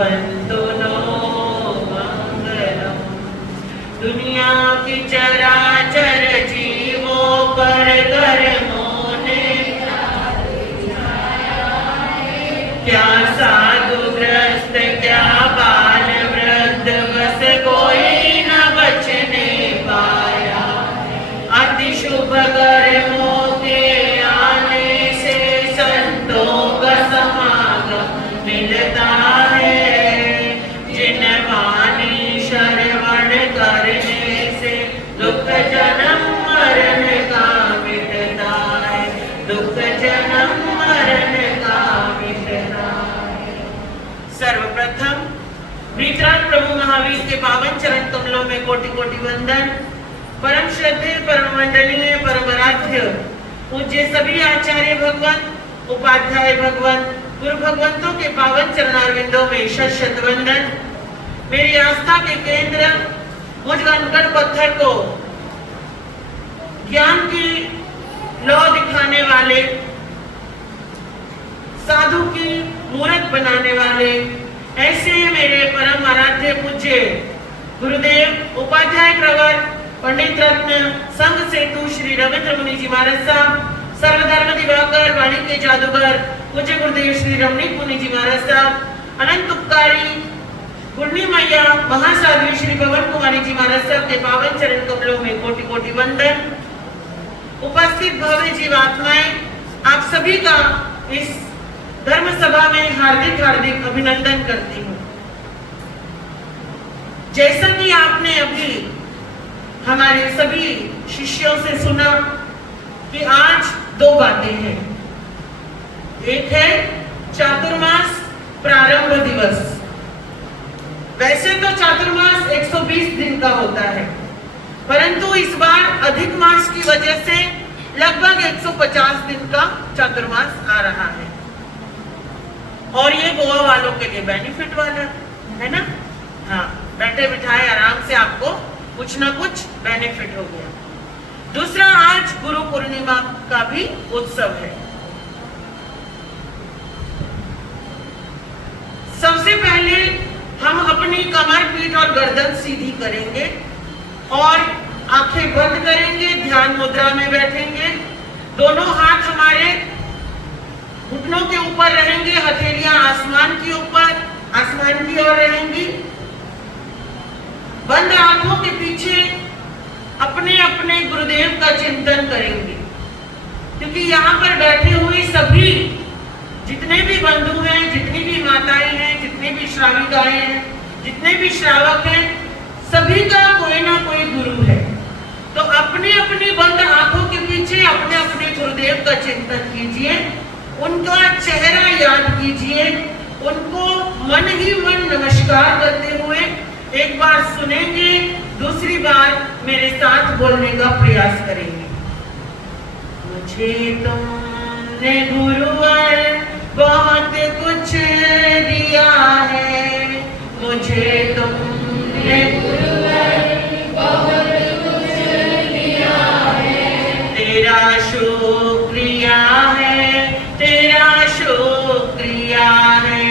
भवन्तु नो मंगलम्। दुनिया की चराचर जीवों पर कर्मों ने क्या साधुग्रस्त क्या बाल वृद्ध बस कोई न बचने पाया। अति शुभ कर्मों के आने से संतों का समागम मिलता है। जिन वाणी श्रवण करने से दुख जन्म मरण का मिटता है। दुख जन्म मरण का मिटता है। सर्वप्रथम विक्रांत प्रभु महावीर के पावन चरण कमलों में कोटि कोटि वंदन। परम श्रद्धेय परम मंडलीय परम आराध्य पूज्य सभी आचार्य भगवान उपाध्याय भगवान गुरु भगवंतों के पावन चरणारविंदों में शत शत वंदन। मेरी आस्था के केंद्र मुझ कंकड़ पत्थर को ज्ञान की लौ दिखाने वाले, साधु की मूर्त बनाने वाले ऐसे मेरे परम आराध्य पूज्य गुरुदेव उपाध्याय प्रवर पंडित रत्न संघ सेतु श्री रविंद्र मुनि जी महाराज साहब, सर्वधर्म दिवाकर वाणी के जादूगर पूज्य गुरुदेव श्री रमणीक मुनि जी महाराज साहब, अनंत उपकारी गुरनी मैया महासाध्वी श्री पवन कुमारी जी महाराज साहब के पावन चरण कमलों में कोटि कोटि वंदन। उपस्थित भव्य जीवात्माएं, आप सभी का इस धर्म सभा में हार्दिक हार्दिक अभिनंदन करती हूँ। जैसा कि आपने अभी हमारे सभी शिष्यों से सुना कि आज दो बातें हैं। एक है चातुर्मास प्रारंभ दिवस। वैसे तो चातुर्मास 120 दिन का होता है, परंतु इस बार अधिक मास की वजह से लगभग 150 दिन का चातुर्मास आ रहा है। और ये गोवा वालों के लिए बेनिफिट वाला है ना। हाँ, बैठे बिठाए आराम से आपको कुछ ना कुछ बेनिफिट हो गया। दूसरा, आज गुरु पूर्णिमा का भी उत्सव है। सबसे पहले हम अपनी कमर पीठ और गर्दन सीधी करेंगे और आंखें बंद करेंगे, ध्यान मुद्रा में बैठेंगे। दोनों हाथ हमारे घुटनों के ऊपर रहेंगे, हथेलियां आसमान की ऊपर आसमान की ओर रहेंगी। बंद आंखों के पीछे अपने अपने गुरुदेव का चिंतन करेंगे, क्योंकि यहाँ पर बैठे हुए सभी जितने भी बंधु हैं, जितनी भी माताएं हैं, जितनी भी श्राविकाएं हैं, जितने भी श्रावक हैं, सभी का कोई ना कोई गुरु है। तो अपनी अपनी बंद आंखों के पीछे अपने अपने गुरुदेव का चिंतन कीजिए, उनका चेहरा याद कीजिए, उनको मन ही मन नमस्कार करते हुए एक बार सुनेंगे, दूसरी बार मेरे साथ बोलने का प्रयास करेंगे। मुझे तुमने गुरुवर बहुत कुछ दिया है, मुझे तुमने गुरुवर बहुत कुछ दिया है। तेरा शुक्रिया है, तेरा शुक्रिया है,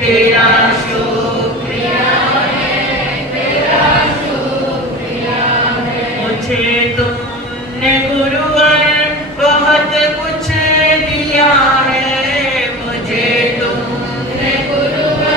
तेरा शुक्रिया है, तेरा शुक्रिया है। मुझे तुमने गुरुवर बहुत कुछ दिया है, मुझे तुमने गुरुवर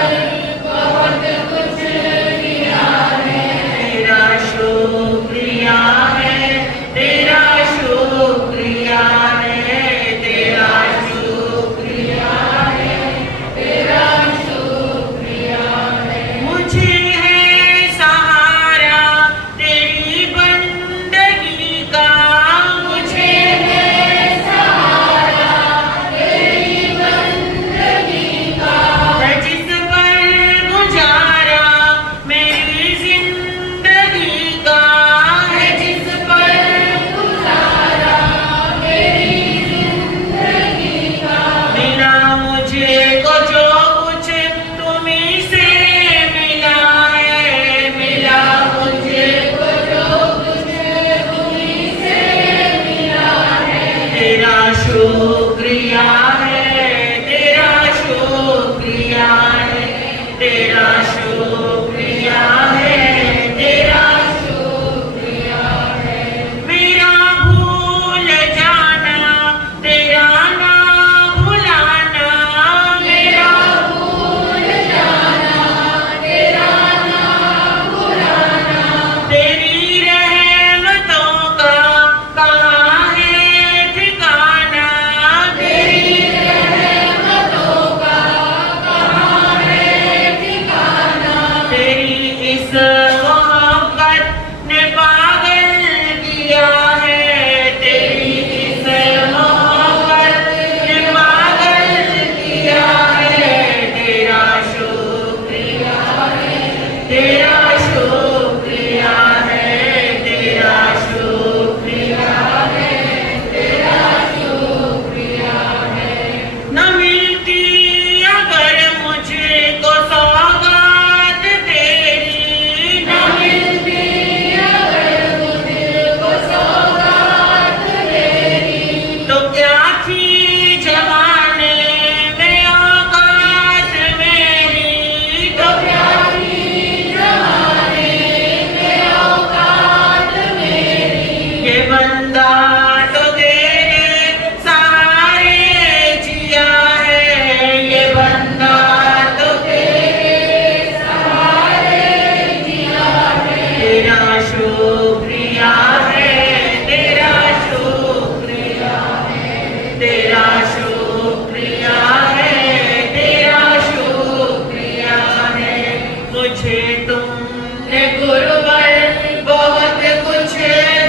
मुझे तुमने गुरुवर बहुत कुछ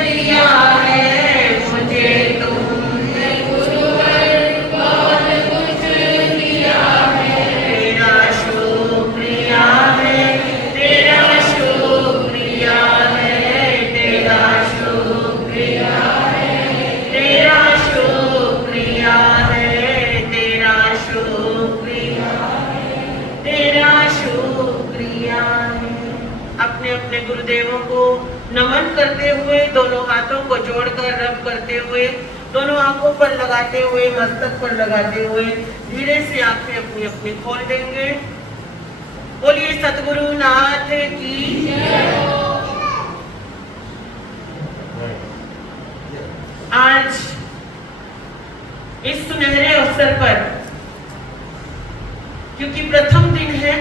दिया है, मुझे तुमने गुरुवर बहुत कुछ दिया है। तेरा शुक्रिया है, तेरा शुक्रिया है, तेरा शुक्रिया है, तेरा शुक्रिया है, तेरा शुक्रिया है, तेरा शुक्रिया है। अपने अपने गुरुदेवों को नमन करते हुए, दोनों हाथों को जोड़कर रब करते हुए, दोनों आंखों पर लगाते हुए, मस्तक पर लगाते हुए धीरे से आंखें अपनी अपनी खोल देंगे। बोलिए सतगुरु नाथ की जय। आज इस सुनहरे अवसर पर, क्योंकि प्रथम दिन है,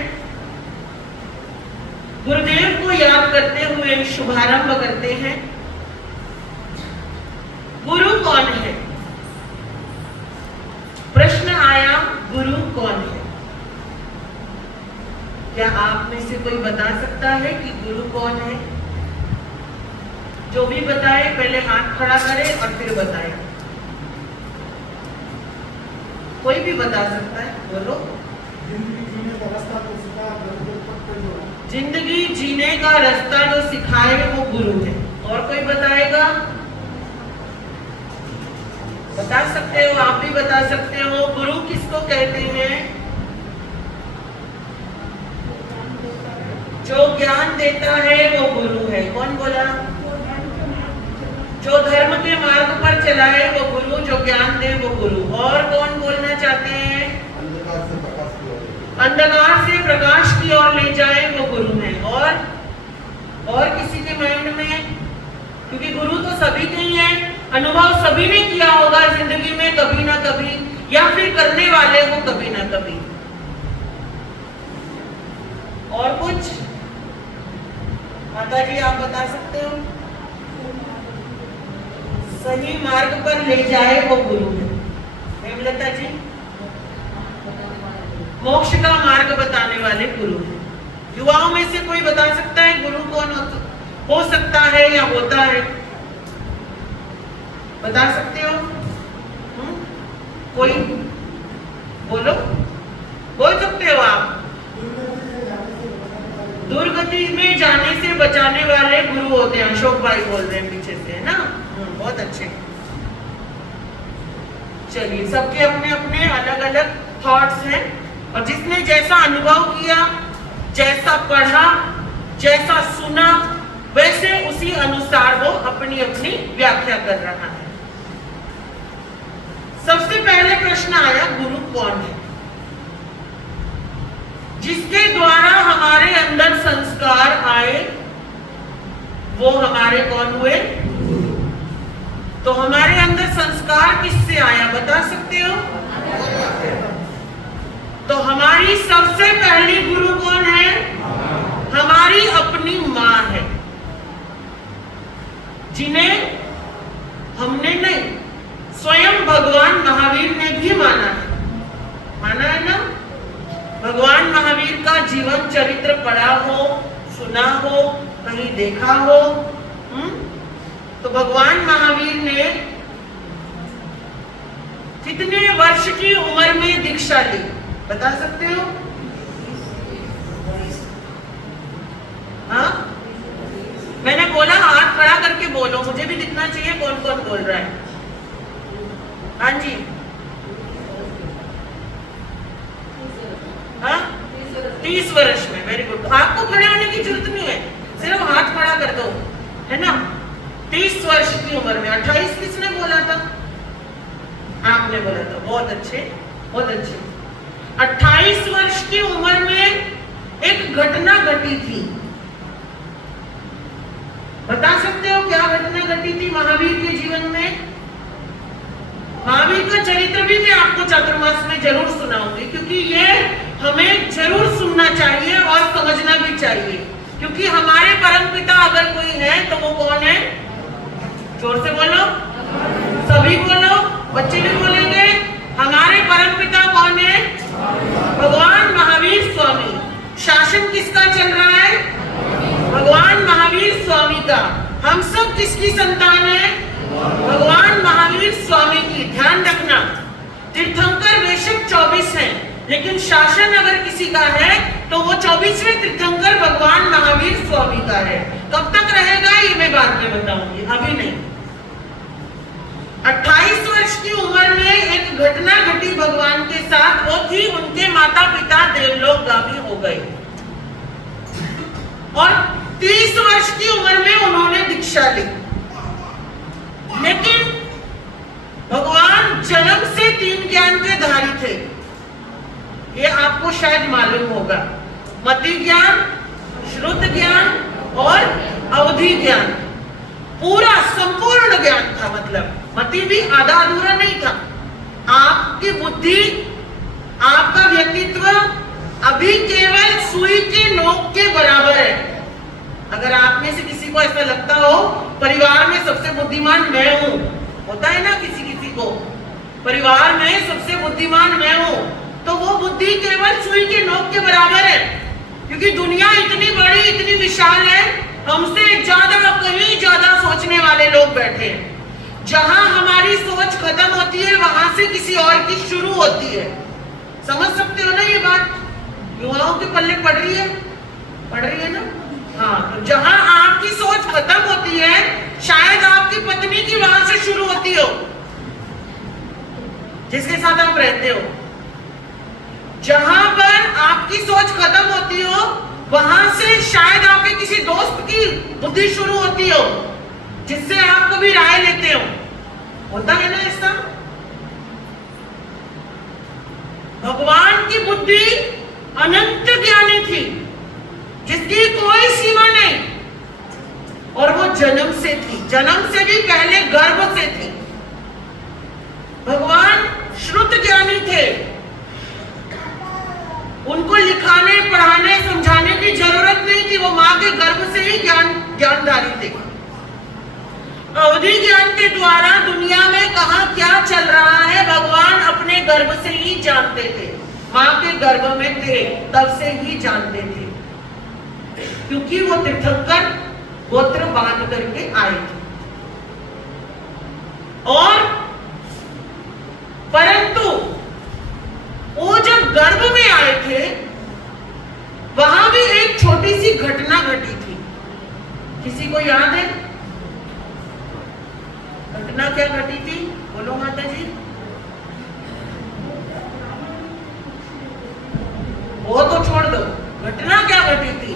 गुरुदेव को याद करते हुए शुभारंभ करते हैं। गुरु कौन है? प्रश्न आया, गुरु कौन है? क्या आप में से कोई बता सकता है कि गुरु कौन है? जो भी बताए पहले हाथ खड़ा करे और फिर बताए। कोई भी बता सकता है, बोलो। जिंदगी जीने का रास्ता जो सिखाए वो गुरु है। और कोई बताएगा? बता सकते हो, आप भी बता सकते हो। गुरु किसको कहते हैं? जो ज्ञान देता है वो गुरु है। कौन बोला? जो धर्म के मार्ग पर चलाए वो गुरु, जो ज्ञान दे वो गुरु। और कौन बोलना चाहते हैं? अंधकार से प्रकाश की ओर ले जाए वो गुरु है। और किसी के माइंड में? क्योंकि गुरु तो सभी के ही है, अनुभव सभी ने किया होगा जिंदगी में कभी ना कभी, या फिर करने वाले को कभी ना कभी। और कुछ माता जी आप बता सकते हो? सही मार्ग पर ले जाए वो गुरु है। हेमलता जी? मोक्ष का मार्ग बताने वाले गुरु हैं। युवाओं में से कोई बता सकता है गुरु कौन हो सकता है या होता है? बता सकते हो? कोई बोलो, बोल सकते हो आप? दुर्गति में जाने से बचाने वाले गुरु होते हैं। अशोक भाई बोल रहे हैं पीछे से, है ना? बहुत अच्छे। चलिए, सबके अपने अपने अलग अलग थॉट्स हैं, और जिसने जैसा अनुभव किया, जैसा पढ़ा, जैसा सुना, वैसे उसी अनुसार वो अपनी अपनी व्याख्या कर रहा है। सबसे पहले प्रश्न आया, गुरु कौन है? जिसके द्वारा हमारे अंदर संस्कार आए वो हमारे कौन हुए? तो हमारे अंदर संस्कार किससे आया, बता सकते हो? तो हमारी सबसे पहली गुरु कौन है? हमारी अपनी माँ है, जिन्हें हमने नहीं, स्वयं भगवान महावीर ने भी माना है ना? भगवान महावीर का जीवन चरित्र पढ़ा हो, सुना हो, कहीं देखा हो। तो भगवान महावीर ने कितने वर्ष की उम्र में दीक्षा ली, बता सकते हो? हाँ, मैंने बोला हाथ खड़ा करके बोलो, मुझे भी दिखना चाहिए कौन कौन बोल रहा है। हाँ जी, हाँ, 30 वर्ष में। Very good. आपको खड़े होने की जरूरत नहीं है, सिर्फ हाथ खड़ा कर दो, है ना? 30 वर्ष की उम्र में। 28 किसने बोला था? आपने बोला था। बहुत अच्छे, बहुत अच्छे। 28 वर्ष की उम्र में एक घटना घटी थी, बता सकते हो क्या घटना घटी थी महावीर के जीवन में? महावीर का चरित्र भी मैं आपको चातुर्मास में जरूर सुनाऊंगी, क्योंकि ये हमें जरूर सुनना चाहिए और समझना भी चाहिए। क्योंकि हमारे परमपिता अगर कोई है तो वो कौन है? जोर से बोलो, सभी बोलो, बच्चे भी बोलेंगे। हमारे परमपिता कौन है? भगवान महावीर स्वामी। शासन किसका चल रहा है? भगवान महावीर स्वामी का। हम सब किसकी संतान है? भगवान महावीर स्वामी की। ध्यान रखना, तीर्थंकर बेशक 24 हैं, लेकिन शासन अगर किसी का है तो वो 24वें तीर्थंकर भगवान महावीर स्वामी का है। कब तक रहेगा ये मैं बाद में बताऊंगी, अभी नहीं। 28 वर्ष की उम्र में एक घटना घटी भगवान के साथ। वो थी उनके माता पिता देवलोकगामी हो गए और 30 वर्ष की उम्र में उन्होंने दीक्षा ली। लेकिन भगवान जन्म से 3 ज्ञान के धारी थे, ये आपको शायद मालूम होगा। मति ज्ञान, श्रुत ज्ञान और अवधि ज्ञान, पूरा संपूर्ण ज्ञान था। मतलब मति भी आधा अधूरा नहीं था। आपकी बुद्धि, आपका व्यक्तित्व अभी केवल सुई के नोक के बराबर है। अगर आप में से किसी को ऐसा लगता हो परिवार में सबसे बुद्धिमान मैं हूं, होता है ना किसी किसी को, परिवार में सबसे बुद्धिमान मैं हूं, तो वो बुद्धि केवल सुई के नोक के बराबर है। क्योंकि दुनिया इतनी बड़ी, इतनी विशाल है, हमसे ज्यादा, कहीं ज्यादा सोचने वाले लोग बैठे हैं। जहां हमारी सोच खत्म होती है वहां से किसी और की शुरू होती है। समझ सकते हो ना ये बात? युवाओं के पल्ले पड़ रही है ना? हाँ, तो जहां आपकी सोच खत्म होती है, शायद आपकी पत्नी की वहां से शुरू होती हो, जिसके साथ आप रहते हो। जहां पर आपकी सोच खत्म होती हो, वहां से शायद आपके किसी दोस्त की बुद्धि शुरू होती हो, जिससे आप कभी राय लेते हो। होता है ना ऐसा? भगवान की बुद्धि अनंत ज्ञानी थी, जिसकी कोई सीमा नहीं, और वो जन्म से थी, जन्म से भी पहले गर्भ से थी। भगवान श्रुत ज्ञानी थे, उनको लिखाने, पढ़ाने, समझाने की जरूरत नहीं थी, वो मां के गर्भ से ही ज्ञानधारी थे। अवधि ज्ञान के द्वारा दुनिया में कहां क्या चल रहा है भगवान अपने गर्भ से ही जानते थे। मां के गर्भ में थे तब से ही जानते थे, क्योंकि वो तीर्थंकर गोत्र बांध करके आए थे। और परंतु वो जब गर्भ में आए थे, वहां भी एक छोटी सी घटना घटी थी। किसी को याद है घटना क्या घटी थी? बोलो माता जी। वो तो छोड़ दो, घटना क्या घटी थी?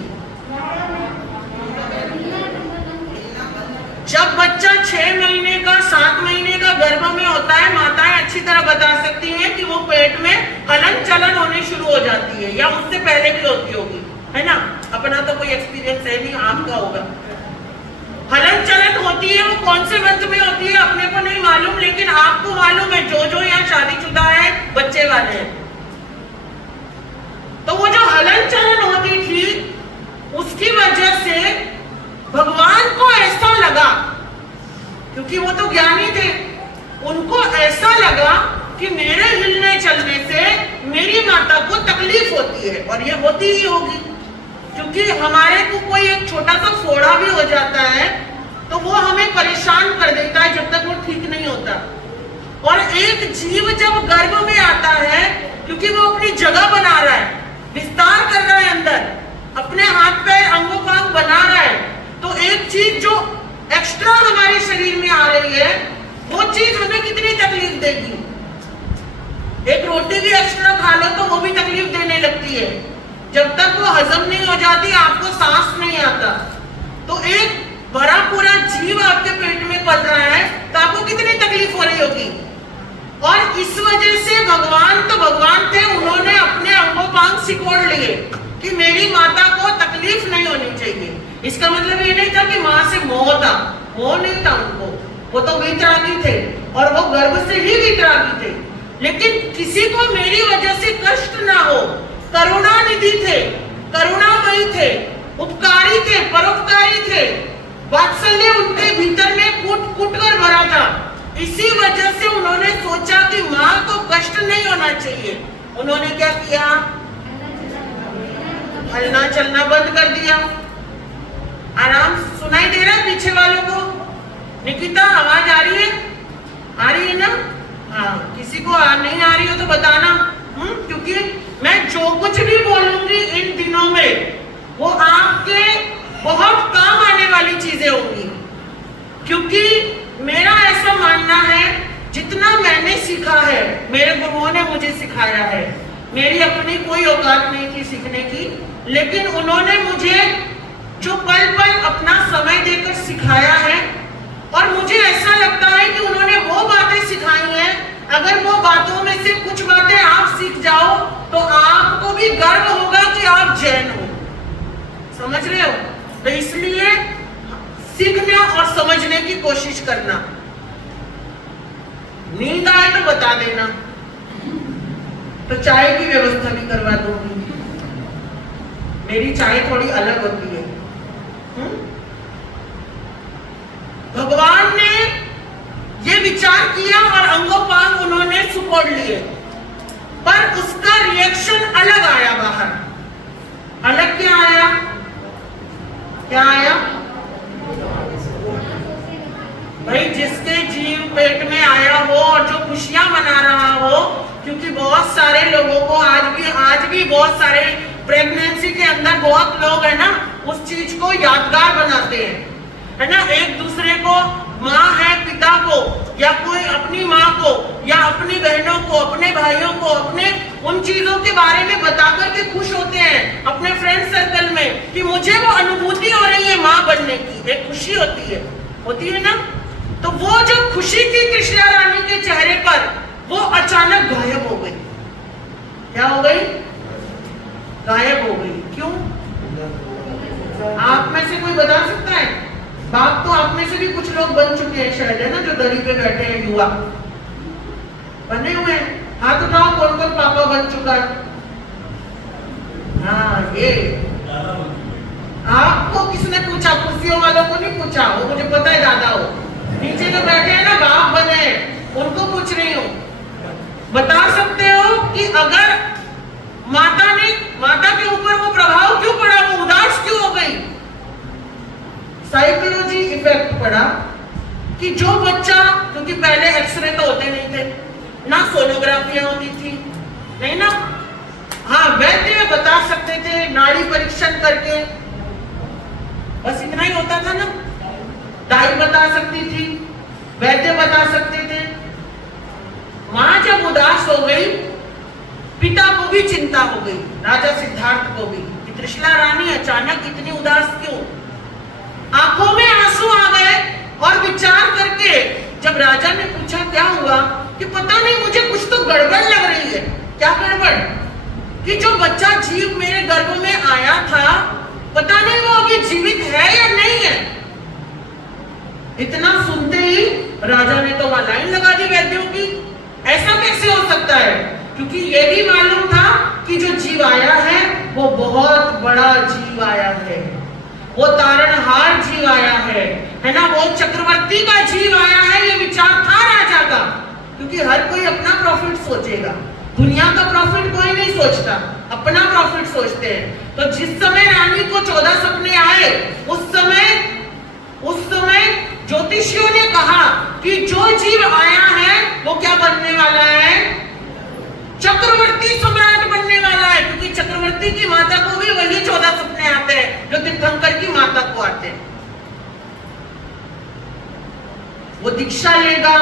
जब बच्चा 6 महीने का, 7 महीने का गर्भ में होता है, माताएं अच्छी तरह बता सकती हैं कि वो पेट में हलन चलन होनी शुरू हो जाती है, या उससे पहले भी होती होगी, है ना? अपना तो कोई एक्सपीरियंस है नहीं, आपका होगा। हलन चलन होती है, वो कौन से मंथ में होती है अपने को नहीं मालूम, लेकिन आपको मालूम है, जो यहाँ शादीशुदा है, बच्चे वाले हैं। तो वो जो हलन चलन होती थी, उसकी वजह से भगवान को ऐसा लगा, क्योंकि वो तो ज्ञानी थे, उनको ऐसा लगा कि मेरे हिलने चलने से मेरी माता को तकलीफ होती है, और ये होती ही होगी, क्योंकि हमारे को कोई एक छोटा सा फोड़ा भी हो जाता है तो वो हमें परेशान कर देता है जब तक वो ठीक नहीं होता। और एक जीव जब गर्भ में आता है, क्योंकि वो अपनी जगह बना रहा है, विस्तार कर रहा है अंदर, अपने हाथ पैर अंगों बना रहा है, तो एक चीज जो एक्स्ट्रा हमारे शरीर में आ रही है, वो चीज हमें कितनी तकलीफ देगी। एक रोटी भी एक्स्ट्रा खा लो तो वो भी तकलीफ देने लगती है, जब तक वो हजम नहीं हो जाती, आपको सांस नहीं आता। तो एक बड़ा पूरा जीव आपके पेट में पल रहा है, तो आपको कितनी तकलीफ हो रही होगी। और इस वजह से भगवान तो भगवान थे, उन्होंने अपने अंगों सिकोड़ लिए कि मेरी माता को तकलीफ नहीं होनी चाहिए। इसका मतलब ये नहीं था कि माँ से मोह था, मोह नहीं था उनको, वो तो वीतरागी थे और वो गर्भ से ही वीतरागी थे। लेकिन किसी को मेरी वजह से कष्ट ना हो, करुणा निधि थे, करुणामयी थे, उपकारी थे, परोपकारी थे, वात्सल्य उनके भीतर में कूट कूट कर भरा था। इसी वजह से उन्होंने सोचा कि माँ को कष्ट नहीं होना चाहिए। उन्होंने क्या किया? हलना चलना बंद कर दिया। आराम सुनाई दे रहा है पीछे वालों को? निकिता आवाज आ रही है? आ रही है ना? हाँ, किसी को नहीं आ रही हो तो बताना। क्योंकि मैं जो कुछ भी बोलूंगी इन दिनों में वो आपके बहुत काम आने वाली चीजें होंगी। क्योंकि मेरा ऐसा मानना है, जितना मैंने सीखा है, मेरे गुरुओं ने मुझे सिखाया है, मेरी अपनी कोई औकात नहीं थी सीखने की, लेकिन उन्होंने मुझे जो पल पल अपना समय देकर सिखाया है, और मुझे ऐसा लगता है कि उन्होंने वो बातें सिखाई हैं, अगर वो बातों में से कुछ बातें आप सीख जाओ तो आपको भी गर्व होगा कि आप जैन हो। समझ रहे हो? तो इसलिए सीखने और समझने की कोशिश करना। नींद आए तो बता देना, तो चाय की व्यवस्था भी करवा दूंगी। मेरी चाय थोड़ी अलग होती है। भगवान ने ये विचार किया और अंगोपांग उन्होंने सुकोड़ लिए, पर उसका रिएक्शन अलग आया बाहर। अलग क्या आया? क्या आया भाई? जिसके जीव पेट में आया हो और जो खुशियां मना रहा हो, क्योंकि बहुत सारे लोगों को आज भी बहुत सारे प्रेगनेंसी के अंदर बहुत लोग है ना उस चीज को यादगार बनाते हैं, है ना। एक दूसरे को, माँ है पिता को या कोई अपनी माँ को या अपनी बहनों को, अपने भाइयों को, अपने उन चीजों के बारे में बता करके खुश होते हैं अपने फ्रेंड सर्कल में कि मुझे वो अनुभूति हो रही है माँ बनने की, एक खुशी होती है ना। तो वो जो खुशी थी त्रिशला रानी के चेहरे पर, वो अचानक गायब हो गई। क्या हो गई? गायब हो गई। क्यों? आप में से कोई बता सकता है? बाप तो आप में से भी कुछ लोग बन चुके हैं शायद, है ना, जो दरी पे बैठे हैं, युवा बने हुए हैं। हाथ उठाओ कौन कौन पापा बन चुका है। हाँ, ये आपको किसने पूछा? कुर्सियों वालों को नहीं पूछा, वो मुझे पता है दादा हो। नीचे जो बैठे हैं ना बाप बने, उनको पूछ रही हूँ। बता सकते हो कि अगर माता के ऊपर वो प्रभाव क्यों पड़ा, वो उदास क्यों हो गई? साइकोलॉजी इफेक्ट पड़ा कि जो बच्चा, क्योंकि पहले एक्सरे तो होते नहीं थे ना, सोनोग्राफियां होती थी नहीं ना। हाँ, वैद्य बता सकते थे नाड़ी परीक्षण करके, बस इतना ही होता था ना। दाई बता सकती थी, वैद्य बता सकते थे। माँ जब उदास हो गई, पिता को भी चिंता हो गई, राजा सिद्धार्थ को भी, कि त्रिशला रानी अचानक इतनी उदास क्यों। आंखों में आंसू आ गए और विचार करके जब राजा ने पूछा क्या हुआ, कि पता नहीं मुझे कुछ तो गड़बड़ लग रही है। क्या गड़बड़? कि जो बच्चा जीव मेरे गर्भ में आया था, पता नहीं वो अभी जीवित है या नहीं है। इतना सुनते ही राजा ने तो वहां लाइन लगा दी वैद्यों की। ऐसा कैसे हो सकता है? क्योंकि ये भी मालूम था कि जो जीव आया है वो बहुत बड़ा जीव आया है, वो तारणहार जीव आया है ना, वो चक्रवर्ती का जीव आया है। ये विचार था राजा का, क्योंकि हर कोई अपना प्रॉफिट सोचेगा, दुनिया का प्रॉफिट कोई नहीं सोचता, अपना प्रॉफिट सोचते हैं। तो जिस समय रानी को 14 सपने आए, उस समय ज्योतिषियों ने कहा कि जो जीव आया है वो क्या बनने वाला है? चक्रवर्ती सम्राट बनने वाला है। क्योंकि चक्रवर्ती की माता को भी वही 14 सपने आते हैं जो तीर्थंकर की माता को आते हैं। वो दीक्षा लेगा,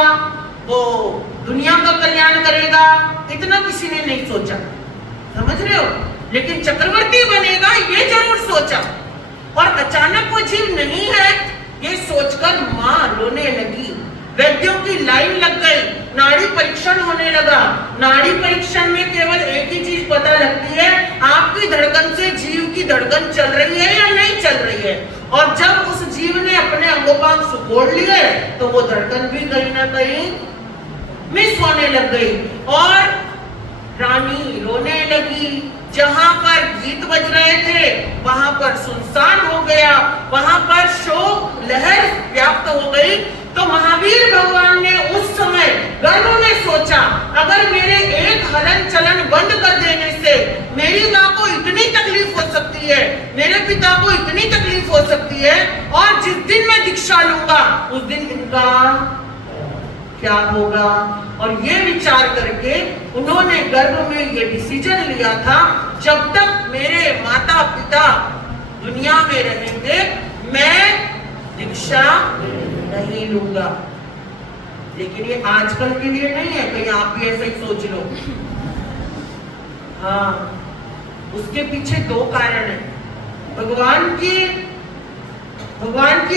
वो दुनिया का कल्याण करेगा, इतना किसी ने नहीं सोचा। समझ रहे हो? लेकिन चक्रवर्ती बनेगा ये जरूर सोचा। और अचानक वो जीव नहीं है ये सोचकर मां रोने लगी। वैद्यों की लाइन लग गई, नाड़ी परीक्षण होने लगा। नाड़ी परीक्षण में केवल एक ही चीज पता लगती है, आपकी धड़कन से जीव की धड़कन चल रही है या नहीं चल रही है। और जब उस जीव ने अपने अंगोपांग सुकोड़ लिए तो वो धड़कन भी कहीं ना कहीं मिस होने लग गई और रानी रोने लगी। जहां पर गीत बज रहे थे वहां पर सुनसान हो गया, वहां पर शोक लहर व्याप्त हो गई। तो महावीर भगवान ने उस समय गर्भ में सोचा, अगर मेरे एक हलन चलन बंद कर देने से मेरी माँ को इतनी तकलीफ हो सकती है, मेरे पिता को इतनी तकलीफ हो सकती है, और जिस दिन मैं दीक्षा लूंगा उस दिन इनका क्या होगा। और ये विचार करके उन्होंने गर्भ में ये डिसीजन लिया था, जब तक मेरे माता पिता दुनिया में रहेंगे मैं दीक्षा नहीं लूंगा। लेकिन ये आजकल के लिए नहीं है, कहीं आप भी ऐसा ही सोच लो। हाँ, उसके पीछे दो कारण है। भगवान की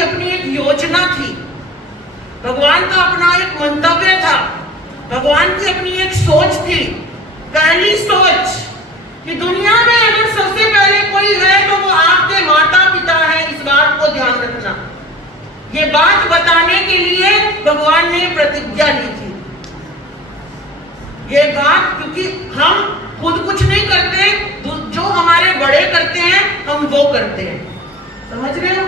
अपनी एक योजना थी, भगवान का अपना एक मंतव्य था, भगवान की अपनी एक सोच थी। पहली सोच कि दुनिया में अगर सबसे पहले कोई है तो वो आपके माता पिता है, इस बात को ध्यान रखना। ये बात बताने के लिए भगवान ने प्रतिज्ञा ली थी। ये बात, क्योंकि हम खुद कुछ नहीं करते, जो हमारे बड़े करते हैं हम वो करते हैं, समझ रहे हो।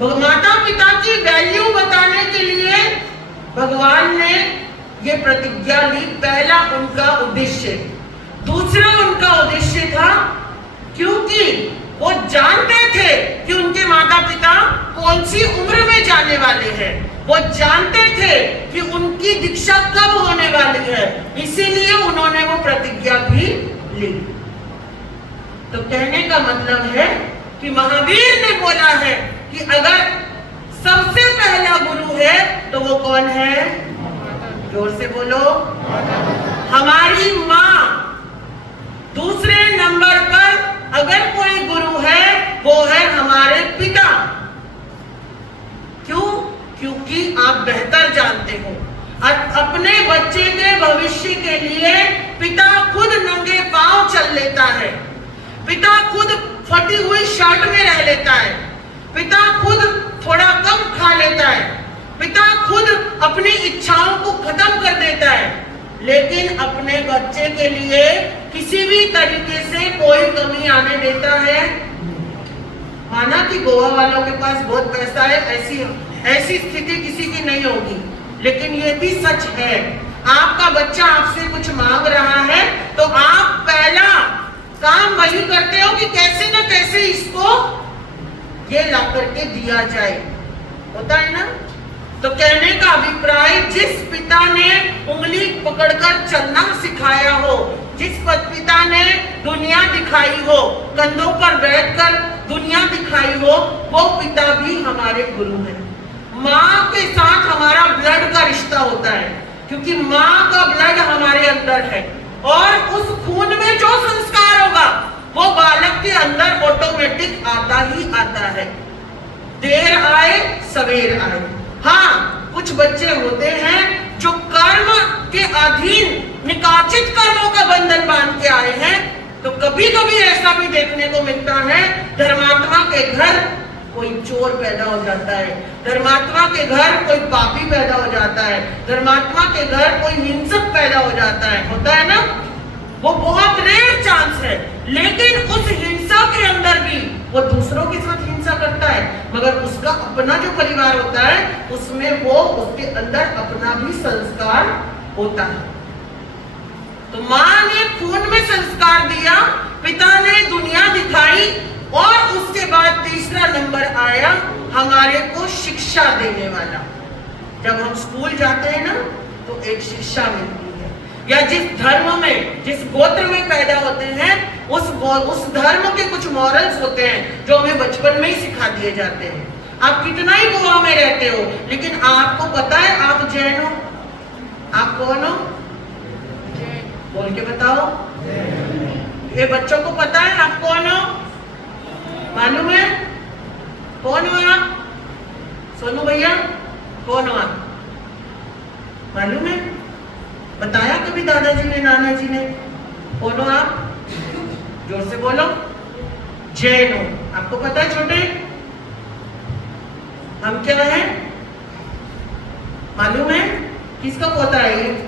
माता पिता की वैल्यू बताने के लिए भगवान ने ये प्रतिज्ञा ली, पहला उनका उद्देश्य। दूसरा उनका उद्देश्य था, क्योंकि वो जानते थे कि उनके माता पिता कौन सी उम्र में जाने वाले हैं, वो जानते थे कि उनकी दीक्षा कब होने वाली है, इसीलिए उन्होंने वो प्रतिज्ञा भी ली। तो कहने का मतलब है कि महावीर ने बोला है कि अगर सबसे पहला गुरु है तो वो कौन है? जोर से बोलो, हमारी माँ। दूसरे नंबर पर अगर कोई गुरु है वो है हमारे पिता। क्यों? क्योंकि आप बेहतर जानते हो, अपने बच्चे के भविष्य के लिए पिता खुद नंगे पांव चल लेता है, पिता खुद फटी हुई शर्ट में रह लेता है, पिता खुद थोड़ा कम खा लेता है, पिता खुद अपनी इच्छाओं को खत्म कर देता है, लेकिन अपने बच्चे के लिए किसी भी तरीके से कोई कमी आने देता है? माना कि गोवा वालों के पास बहुत पैसा है, ऐसी स्थिति किसी की नहीं होगी, लेकिन ये भी सच है, आपका बच्चा आपसे कुछ मांग रहा है तो आप पहला काम वही करते हो कि कैसे न कैसे इसको ये ला करके दिया जाए, होता है ना। तो कहने का अभिप्राय, जिस पिता ने उंगली पकड़कर चलना सिखाया हो, जिस पिता ने दुनिया दिखाई हो, कंधों पर बैठकर दुनिया दिखाई हो, वो पिता भी हमारे गुरु हैं। माँ के साथ हमारा ब्लड का रिश्ता होता है, क्योंकि माँ का ब्लड हमारे अंदर है, और उस खून में जो संस्कार होगा वो बालक के अंदर ऑटोमेटिक आता ही आता है, देर आए सवेर आए। हाँ, कुछ बच्चे होते हैं जो कर्म के अधीन निकाचित कर्मों का बंधन बांध के आए हैं, तो कभी कभी ऐसा भी देखने को मिलता है, धर्मात्मा के घर कोई चोर पैदा हो जाता है, धर्मात्मा के घर कोई पापी पैदा हो जाता है, धर्मात्मा के घर कोई हिंसक पैदा हो जाता है, होता है ना। वो बहुत रेयर चांस है, लेकिन उस हिंसा के अंदर भी वो दूसरों के साथ हिंसा करता है, मगर उसका अपना जो परिवार होता है उसमें वो उसके अंदर अपना भी संस्कार होता है। तो माँ ने खून में संस्कार दिया, पिता ने दुनिया दिखाई, और उसके बाद तीसरा नंबर आया हमारे को शिक्षा देने वाला। जब हम स्कूल जाते हैं ना तो एक शिक्षा मिलती है, या जिस धर्म में, जिस गोत्र में पैदा होते हैं उस धर्म के कुछ मॉरल्स होते हैं जो हमें बचपन में ही सिखा दिए जाते हैं। आप कितना ही गोवा में रहते हो, लेकिन आपको पता है आप जैन हो? आप कौन हो? बोल के बताओ। ये बच्चों को पता है आप कौन हो? मालूम है? कौन हो आप? सोनू भैया, कौन हो आप? मालूम है? बताया कभी दादाजी ने, नाना जी ने? कौन हो आप? जोर से बोलो। जैन हो। आपको पता है छोटे हम क्या है? मालूम है? किसका पोता है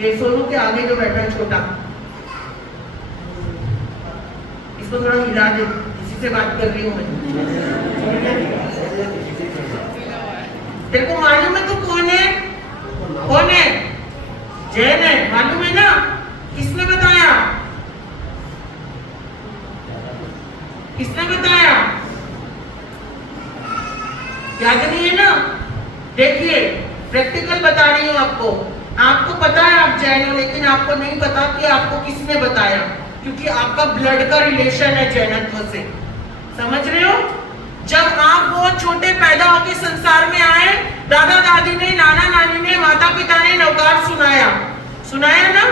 ये सोनू के आगे जो बैठा है छोटा, इसको थोड़ा हिला दे, इसी से बात कर रही हूँ मैं। तेरे को मालूम है तू कौन है? कौन है? जैन है, मालूम है ना? किसने बताया? किसने बताया? याद नहीं है ना? देखिए प्रैक्टिकल बता रही हूँ आपको। आपको पता है आप जैन हो, लेकिन आपको नहीं पता कि आपको किसने बताया, क्योंकि आपका ब्लड का रिलेशन है जैनत्व से। समझ रहे हो? जब आप बहुत छोटे पैदा होकर संसार में आए, दादा दादी ने, नाना नानी ने, माता पिता ने नवकार सुनाया ना,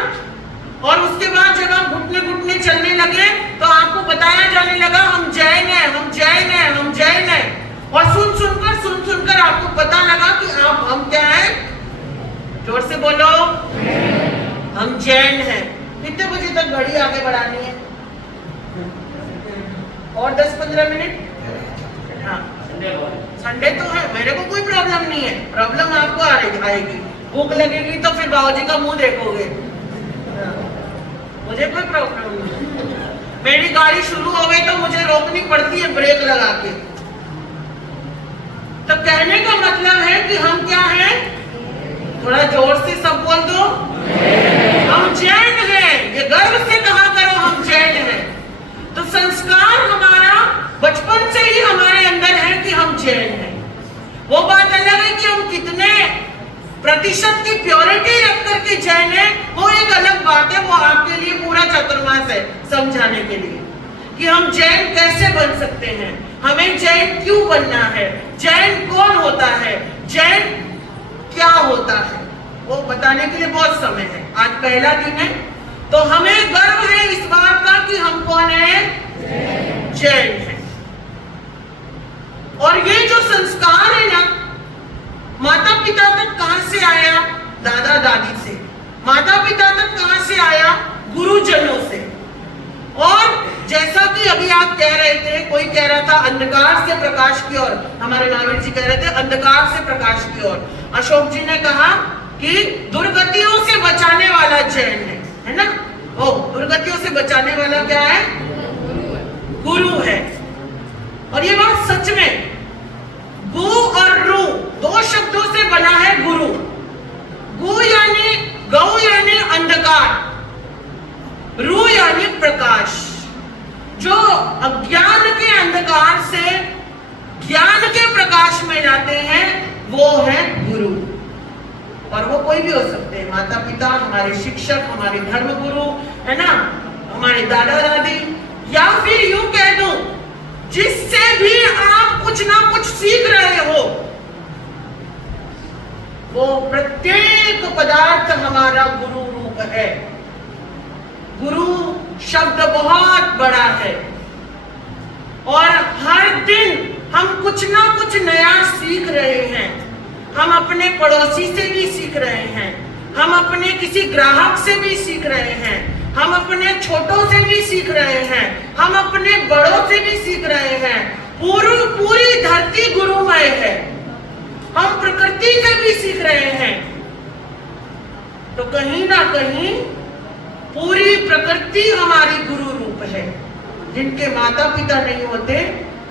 और उसके बाद जब आप घुटने घुटने चलने लगे तो आपको बताया जाने लगा हम जैन हैं, हम जैन हैं, हम जैन हैं। और सुन सुनकर आपको पता लगा कि हम क्या हैं? जोर से बोलो, हम जैन हैं। कितने बजे तक घड़ी आगे बढ़ानी है? और 10-15 मिनट। हाँ, संडे तो है, मेरे को कोई प्रॉब्लम नहीं है। प्रॉब्लम आपको आएगी, भूख लगेगी तो फिर बाबूजी का मुंह देखोगे। मुझे कोई प्रॉब्लम नहीं। मेरी गाड़ी शुरू हो गई तो मुझे रोकनी पड़ती है ब्रेक लगा के। तो कहने का मतलब है कि हम क्या हैं? थोड़ा जोर से सब बोल दो, हम जैन हैं। ये गर्व से कहा करो हम जैन हैं। तो संस्कार हमारा बचपन से ही हमारे अंदर है कि हम जैन हैं। वो बात अलग है कि हम कितने प्रतिशत की प्योरिटी रख करके जैन है, वो एक अलग बात है। वो आपके लिए पूरा चतुर्मास है समझाने के लिए कि हम जैन कैसे बन सकते हैं, हमें जैन क्यों बनना है, जैन कौन होता है, जैन क्या होता है, वो बताने के लिए बहुत समय है। आज पहला दिन है तो हमें गर्व है इस बात का कि हम कौन है? जैन है। और ये जो संस्कार है ना, माता पिता तक कहां से आया? दादा दादी से। माता पिता तक कहां से आया? गुरुजनों से। और जैसा कि अभी आप कह रहे थे, कोई कह रहा था अंधकार से प्रकाश की ओर, हमारे महावीर जी कह रहे थे अंधकार से प्रकाश की ओर। अशोक जी ने कहा कि दुर्गतियों से बचाने वाला जैन है ना? ओ, दुर्गतियों से बचाने वाला क्या है? गुरु है। और ये बात सच में, गु और रू दो शब्दों से बना है गुरु। गु यानी गौ यानी अंधकार, रू यानी प्रकाश। जो अज्ञान के अंधकार से ज्ञान के प्रकाश में जाते हैं वो है गुरु। और वो कोई भी हो सकते हैं, माता पिता, हमारे शिक्षक, हमारे धर्म गुरु, है ना, हमारे दादा दादी, या फिर यूं कह दूं जिससे भी आप कुछ ना कुछ सीख रहे हो, वो प्रत्येक पदार्थ हमारा गुरु रूप है। गुरु शब्द बहुत बड़ा है और हर दिन हम कुछ ना कुछ नया सीख रहे हैं। हम अपने पड़ोसी से भी सीख रहे हैं, हम अपने किसी ग्राहक से भी सीख रहे हैं, हम अपने छोटों से भी सीख रहे हैं, हम अपने बड़ों से भी सीख रहे हैं। पूरी धरती गुरुमय है। हम प्रकृति से भी सीख रहे हैं। तो कहीं ना कहीं पूरी प्रकृति हमारी गुरु रूप है। जिनके माता पिता नहीं होते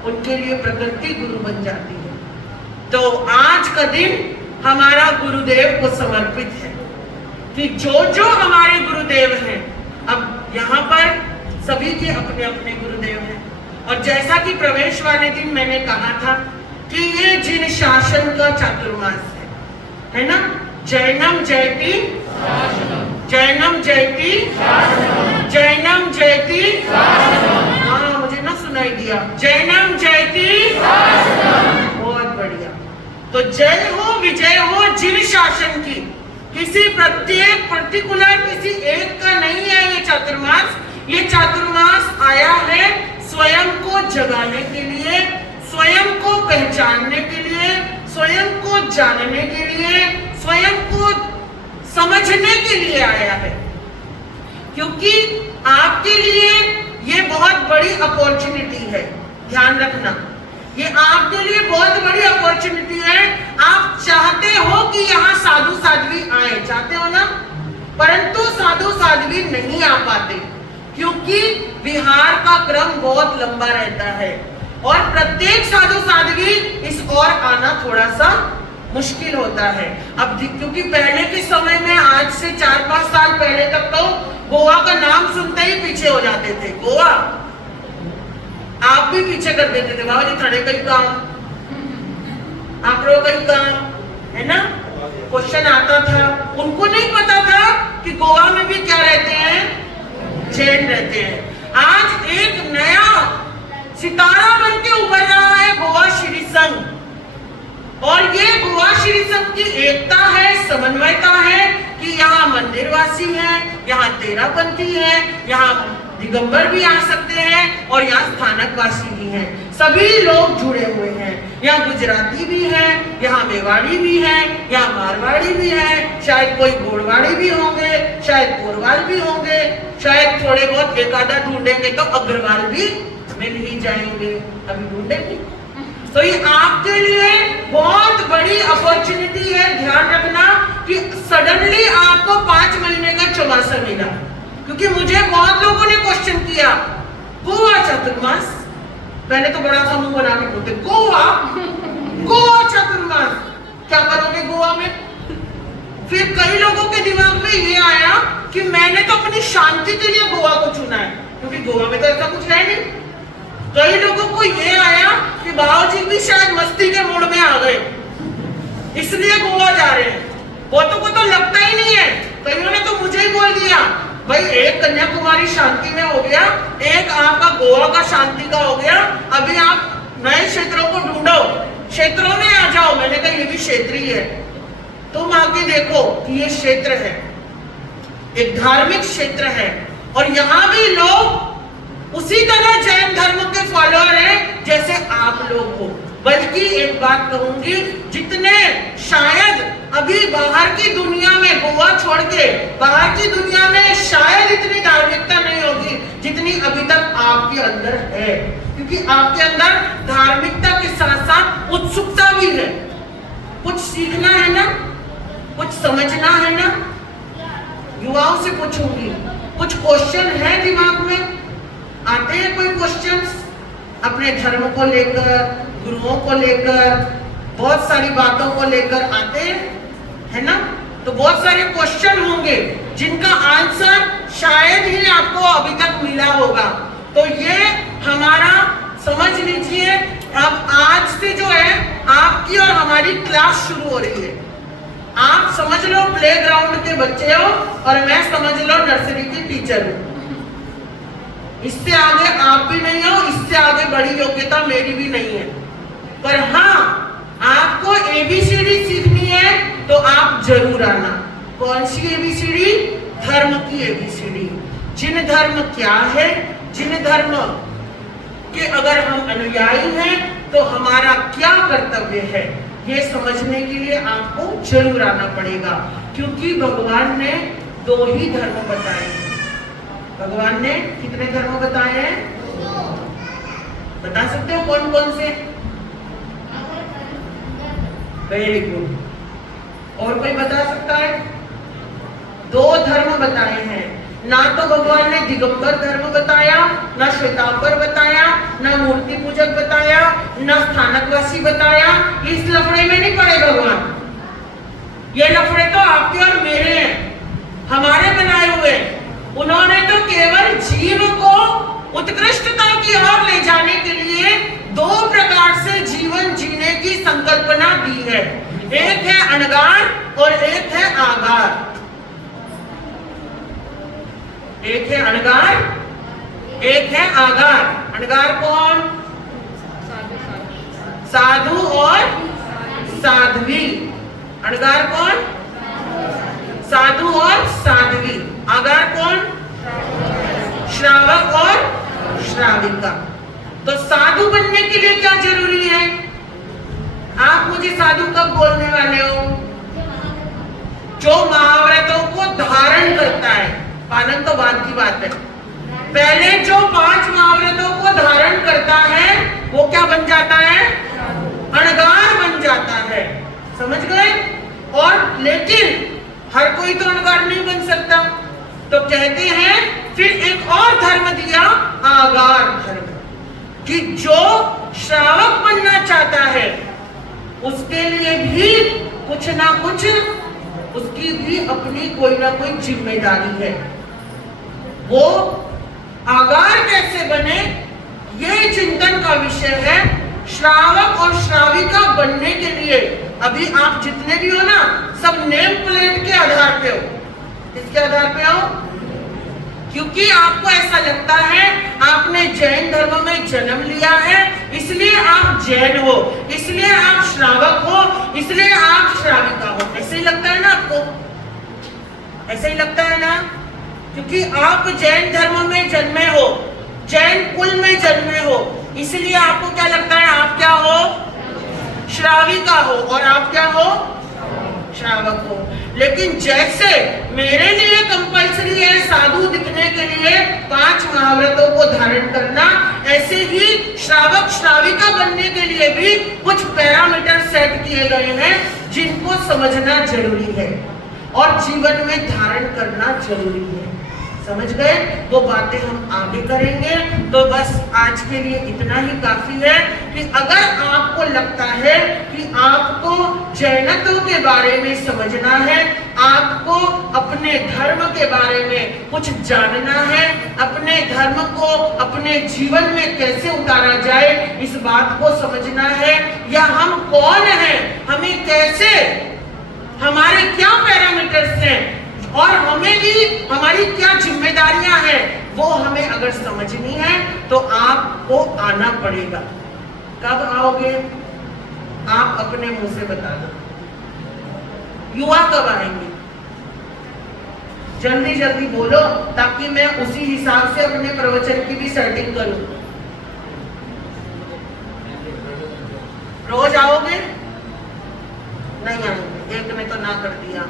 उनके लिए प्रकृति गुरु बन जाती है। तो आज का दिन हमारा गुरुदेव को समर्पित है कि जो जो हमारे गुरुदेव हैं, अब यहाँ पर सभी के अपने अपने गुरुदेव हैं। और जैसा कि प्रवेश वाले दिन मैंने कहा था कि ये जिन शासन का चातुर्मास है ना, जैनम जयति, जैनम जयति, जैनम जयति, हाँ मुझे ना सुनाई दिया, जैनम जयति, बहुत बढ़िया। तो जय हो, विजय हो जिन शासन की। किसी प्रत्येक पर्टिकुलर किसी एक का नहीं है ये चातुर्मास। ये चातुर्मास आया है स्वयं को जगाने के लिए, स्वयं को पहचानने के लिए, स्वयं को जानने के लिए, स्वयं को समझने के लिए आया है। क्योंकि आपके लिए ये बहुत बड़ी अपॉर्चुनिटी है, ध्यान रखना, ये आपके लिए बहुत बड़ी अपॉर्चुनिटी है। आप चाहते हो कि यहाँ साधु साध्वी आए, चाहते हो ना, परंतु साधु साध्वी नहीं आ पाते क्योंकि विहार का क्रम बहुत लंबा रहता है और प्रत्येक साधु साध्वी इस ओर आना थोड़ा सा मुश्किल होता है। अब क्योंकि पहले के समय में, आज से 4-5 साल पहले तक तो गोवा का नाम सुनते ही पीछे हो जाते थे। गोवा आप भी पीछे कर देते थे, बाबा जी थोड़े कई काम, आप लोग कई काम, है ना। क्वेश्चन आता था, उनको नहीं पता था कि गोवा में भी क्या रहते हैं, जैन रहते हैं। आज एक नया सितारा बन के उभर रहा है गोवा श्री संघ, और ये गोवा श्री संघ की एकता है, समन्वयता है कि यहाँ मंदिरवासी हैं, यहाँ तेरापंथी है, यहाँ दिगंबर भी आ सकते हैं और यहाँ स्थानकवासी भी हैं, सभी लोग जुड़े हुए हैं। यहाँ गुजराती भी है, यहाँ मेवाड़ी भी है, यहाँ मारवाड़ी भी है, शायद कोई गोड़वाड़ी भी होंगे, शायद कोरवाल भी होंगे, शायद थोड़े बहुत एक आधा ढूंढेंगे तो अग्रवाल भी मिल ही जाएंगे, अभी ढूंढेंगे। तो ये आपके लिए बहुत बड़ी अपॉर्चुनिटी है। ध्यान रखना कि सडनली आपको 5 महीने का चौमासा मिला, क्योंकि मुझे बहुत लोगों ने क्वेश्चन किया गोवा चातुर्मास, पहले तो बड़ा सा मुंह बना के बोलते गोवा गोवा चातुर्मास क्या करोगे गोवा में। फिर कई लोगों के दिमाग में ये आया कि मैंने तो अपनी शांति के लिए गोवा को चुना है, क्योंकि गोवा में तो ऐसा कुछ है नहीं। कई लोगों को ये आया कि बाबूजी भी शायद मस्ती के मूड में आ गए, इसलिए गोवा जा रहे हैं। बहुतों को तो लगता ही नहीं है, कईयों ने तो मुझे ही बोल दिया भाई एक कन्याकुमारी शांति में हो गया, एक आपका गोवा का शांति का हो गया, अभी आप नए क्षेत्रों को ढूंढो, क्षेत्रों में आ जाओ। मैंने कहा ये भी क्षेत्रीय है, तुम आके देखो कि ये क्षेत्र है, एक धार्मिक क्षेत्र है, और यहाँ भी लोग उसी तरह जैन धर्म के फॉलोअर हैं जैसे आप लोग हो। बल्कि एक बात कहूंगी, जितने शायद अभी बाहर की दुनिया में, गोवा छोड़ के बाहर की दुनिया में शायद इतनी धार्मिकता नहीं होगी जितनी अभी तक आपके अंदर है, क्योंकि आपके अंदर धार्मिकता के साथ साथ उत्सुकता भी है। कुछ सीखना है ना, कुछ समझना है ना। युवाओं से पूछूंगी, कुछ क्वेश्चन है दिमाग में, आते हैं कोई क्वेश्चंस अपने धर्म को लेकर, गुरुओं को लेकर, बहुत सारी बातों को लेकर आते हैं, है ना। तो बहुत सारे क्वेश्चन होंगे जिनका आंसर शायद ही आपको अभी तक मिला होगा। तो ये हमारा समझ लीजिए, अब आज से जो है आपकी और हमारी क्लास शुरू हो रही है। आप समझ लो प्लेग्राउंड के बच्चे हो और मैं समझ लो नर्सरी की टीचर हूँ। इससे आगे आप भी नहीं हो, इससे आगे बड़ी योग्यता मेरी भी नहीं है। पर हाँ, आपको एबीसीडी सीखनी है तो आप जरूर आना। कौन सी एबीसीडी? धर्म की एबीसीडी। जिन धर्म क्या है, जिन धर्म के अगर हम अनुयायी हैं तो हमारा क्या कर्तव्य है, ये समझने के लिए आपको जरूर आना पड़ेगा। क्योंकि भगवान ने 2 ही धर्म बताए हैं। भगवान ने कितने धर्म बताए हैं? बता सकते हो कौन कौन से? Very good. और कोई बता सकता है? 2 धर्म बताए हैं। ना तो भगवान ने दिगंबर धर्म बताया, ना श्वेतांबर बताया, ना मूर्ति पूजक बताया, ना स्थानकवासी बताया। इस लफड़े में नहीं पड़े भगवान। ये लफड़े तो आपके और मेरे हैं, हमारे बनाए हुए। उन्होंने तो केवल जीव को उत्कृष्टता की ओर ले जाने के लिए 2 प्रकार से जीवन जीने की संकल्पना दी है। एक है अणगार और एक है आगार। एक है अणगार, एक है आगार। अणगार कौन? साधु और साध्वी। अणगार कौन? साधु और साध्वी। आगार कौन? श्रावक और श्राविका। तो साधु बनने के लिए क्या जरूरी है? आप मुझे साधु कब बोलने वाले हो? जो महाव्रतों को धारण करता है। पालन तो बाद की बात है, पहले जो 5 महाव्रतों को धारण करता है वो क्या बन जाता है? अणगार बन जाता है। समझ गए? और लेकिन हर कोई तो अणगार नहीं बन सकता, तो कहते हैं फिर एक और धर्म दिया, आगार धर्म, कि जो श्रावक बनना चाहता है उसके लिए भी कुछ ना कुछ, उसकी भी अपनी कोई ना कोई जिम्मेदारी है। वो आगार कैसे बने, ये चिंता का विषय है श्रावक और श्राविका बनने के लिए अभी आप जितने भी हो ना, सब नेम प्लेट के आधार पे हो। किसके आधार पे हो? क्योंकि आपको ऐसा लगता है आपने जैन धर्म में जन्म लिया है, इसलिए आप जैन हो, इसलिए आप श्रावक हो, इसलिए आप श्राविका हो। ऐसे ही लगता है ना आपको? ऐसे ही लगता है ना? क्योंकि आप जैन धर्म में जन्मे हो, जैन कुल में जन्मे हो, इसलिए आपको क्या लगता है? आप क्या हो? श्राविका हो। और आप क्या हो? श्रावक हो। लेकिन जैसे मेरे लिए कंपल्सरी है साधु दिखने के लिए 5 महाव्रतों को धारण करना, ऐसे ही श्रावक श्राविका बनने के लिए भी कुछ पैरामीटर सेट किए गए हैं जिनको समझना जरूरी है और जीवन में धारण करना जरूरी है। समझ गए? वो बातें हम आगे करेंगे। तो बस आज के लिए इतना ही काफी है कि अगर आपको लगता है कि आपको जैनत्व के बारे में समझना है, आपको अपने धर्म के बारे में कुछ जानना है, अपने धर्म को अपने जीवन में कैसे उतारा जाए इस बात को समझना है, या हम कौन हैं, हमें कैसे, हमारे क्या पैरामीटर्स हैं और हमें भी हमारी क्या जिम्मेदारियां हैं, वो हमें अगर समझनी है तो आपको आना पड़ेगा। कब आओगे? आप अपने मुंह से बता दो। युवा कब आएंगे? जल्दी जल्दी बोलो ताकि मैं उसी हिसाब से अपने प्रवचन की भी सेटिंग करूं। रोज आओगे? नहीं आएंगे। एक ने तो ना कर दिया,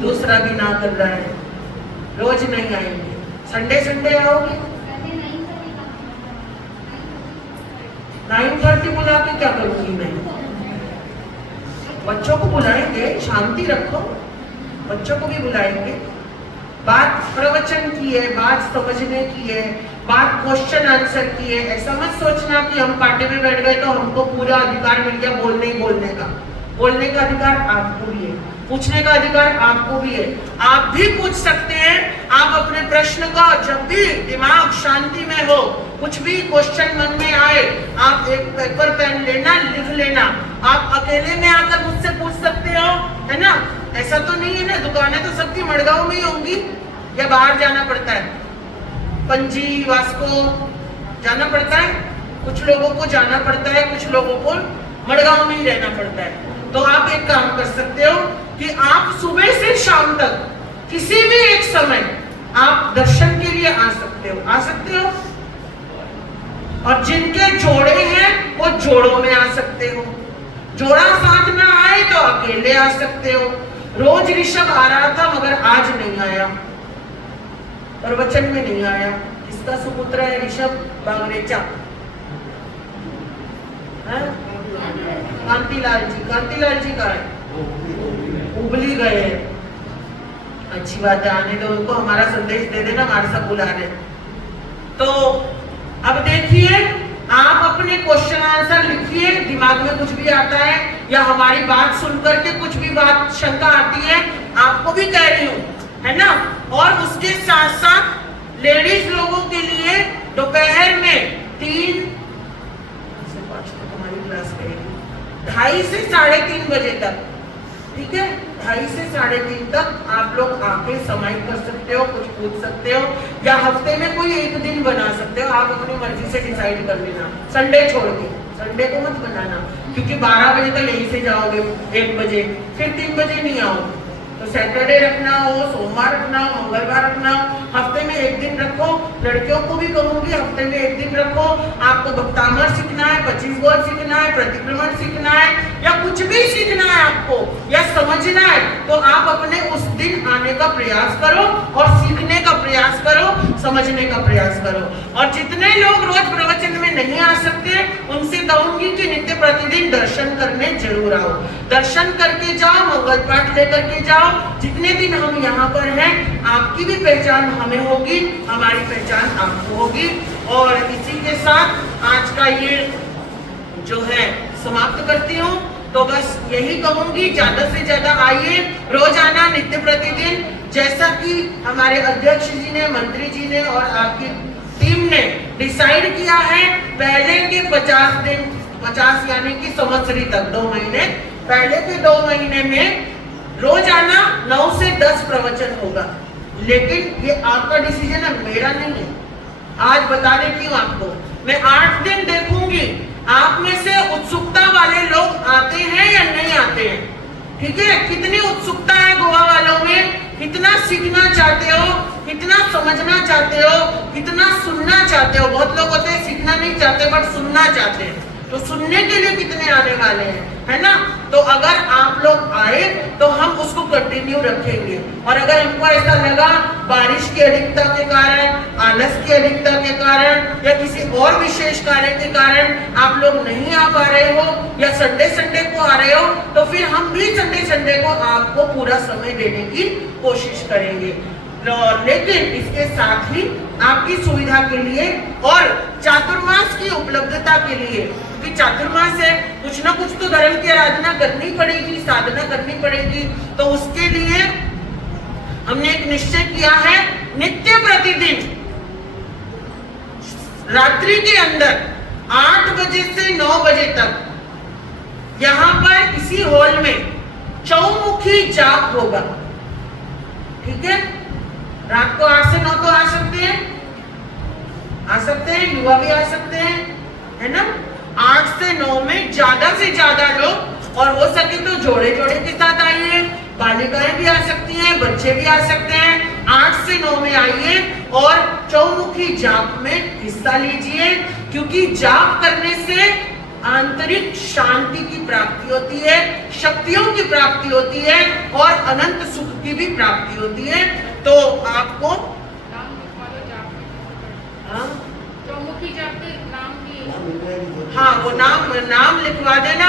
दूसरा भी ना कर रहा है, रोज नहीं आएंगे। संडे संडे आओगे? 9:30 बुला के क्या करूंगी मैं? बच्चों को बुलाएंगे, शांति रखो, बच्चों को भी बुलाएंगे। बात प्रवचन की है, बात समझने की है, बात क्वेश्चन आंसर की है। ऐसा मत सोचना कि हम पार्टी में बैठ गए तो हमको पूरा अधिकार मिल गया बोलने ही बोलने का। बोलने का अधिकार आपको भी है, पूछने का अधिकार आपको भी है। आप भी पूछ सकते हैं। आप अपने प्रश्न का जब भी दिमाग शांति में हो, कुछ भी क्वेश्चन मन में आए, आप एक पेपर पेन लेना, लिख लेना। आप अकेले में आकर मुझसे पूछ सकते हो, है ना? ऐसा तो नहीं है ना, दुकानें तो सबकी मड़गांव में ही होंगी या बाहर जाना पड़ता है? पणजी, वास्को जाना पड़ता है, कुछ लोगों को जाना पड़ता है, कुछ लोगों को मड़गांव में ही रहना पड़ता है। तो आप एक काम कर सकते हो कि आप सुबह से शाम तक किसी भी एक समय आप दर्शन के लिए आ सकते हो, आ सकते हो। और जिनके जोड़े हैं वो जोड़ों में आ सकते हो, जोड़ा साथ ना आए तो अकेले आ सकते हो। रोज ऋषभ आ रहा था मगर आज नहीं आया, प्रवचन में नहीं आया। किसका सुपुत्र है ऋषभ? बागरेचा, कांतिलाल जी। कांतिलाल जी का है, उबली गए। अच्छी बात है, आने दो उनको, हमारा संदेश दे देना, हमारे सब बुला रहे। तो अब देखिए, आप अपने क्वेश्चन आंसर लिखिए। दिमाग में कुछ भी आता है या हमारी बात सुन करके कुछ भी बात शंका आती है, आपको भी कह रही हूँ, है ना? और उसके साथ साथ लेडीज लोगों के लिए दोपहर में 3 से 5 तक हमारी क्लास करेगी, 2:30 से 3:30 बजे तक। ठीक है, 2:30 से 3:30 तक आप लोग आके समय कर सकते हो, कुछ पूछ सकते हो, या हफ्ते में कोई एक दिन बना सकते हो। आप अपनी मर्जी से डिसाइड कर लेना, संडे छोड़ के। संडे को मत बनाना, क्योंकि 12 बजे तक यहीं से जाओगे, 1 बजे, फिर 3 बजे नहीं आओगे। तो सैटरडे रखना हो, सोमवार रखना हो, मंगलवार रखना हो, हफ्ते में एक दिन रखो। लड़कियों को भी कहूंगी हफ्ते में एक दिन रखो। आपको भक्तामर सीखना है, 25 गोल सीखना है, प्रतिक्रमण सीखना है, या कुछ भी सीखना है आपको या समझना है, तो आप अपने उस दिन आने का प्रयास करो और सीखने का प्रयास करो, समझने का प्रयास करो। और जितने लोग रोज प्रवचन में नहीं आ सकते, उनसे कहूंगी कि नित्य प्रतिदिन दर्शन करने जरूर आओ। दर्शन करके जाओ, मंगल पाठ लेकर के जाओ। जितने दिन हम यहाँ पर हैं, आपकी भी पहचान हमें होगी, हमारी पहचान आपको होगी। और इसी के साथ आज का ये जो है समाप्त करती हूँ। तो बस यही कहूंगी, ज्यादा से ज्यादा आइए, रोज आना, नित्य प्रतिदिन। जैसा कि हमारे अध्यक्ष जी ने, मंत्री जी ने और आपकी टीम ने डिसाइड किया है पहले के 50 दिन, 50 यानी कि संवत्सरी तक 2 महीने, पहले के 2 महीने में रोजाना 9 से 10 प्रवचन होगा। लेकिन ये आपका डिसीजन है, मेरा नहीं है। आज बता देती हूँ आपको, मैं 8 दिन देखूंगी आप में से उत्सुकता वाले लोग आते हैं या नहीं आते हैं। ठीक है, कितनी उत्सुकता है गोवा वालों में, कितना सीखना चाहते हो, कितना समझना चाहते हो, कितना सुनना चाहते हो। बहुत लोग होते हैं सीखना नहीं चाहते बट सुनना चाहते हैं, तो सुनने के लिए कितने आने वाले हैं, है ना। तो अगर आप लोग आए तो हम उसको कंटिन्यू रखेंगे। और अगर हमको ऐसा लगा बारिश की अधिकता के कारण, आलस की अधिकता के कारण या किसी और विशेष कार्य के कारण आप लोग नहीं आ पा रहे हो या संडे को आ रहे हो, तो फिर हम भी संडे को आपको पूरा समय देने की कोशिश करेंगे। लेकिन इसके साथ ही आपकी सुविधा के लिए और चातुर्मास की उपलब्धता के लिए, क्योंकि चातुर्मास है, कुछ ना कुछ तो धर्म की आराधना करनी पड़ेगी, साधना करनी पड़ेगी। तो उसके लिए हमने एक निश्चय किया है, नित्य प्रतिदिन रात्रि के अंदर 8 बजे से 9 बजे तक यहाँ पर इसी हॉल में चौमुखी जाप होगा। ठीक है, रात को 8 से 9 तो आ सकते हैं, युवा भी आ सकते हैं, है ना। 8 से 9 में ज्यादा से ज्यादा लोग, और हो सके तो जोड़े के साथ आइए, बालिकाएं भी आ सकती हैं, बच्चे भी आ सकते हैं। 8 से 9 में आइए और चौमुखी जाप में हिस्सा लीजिए, क्योंकि जाप करने से आंतरिक शांति की प्राप्ति होती है, शक्तियों की प्राप्ति होती है और अनंत सुख की भी प्राप्ति होती है। तो आपको नाम लिखवा दो जाप में, चौमुखी जाप के नाम की, हाँ वो नाम लिखवा देना।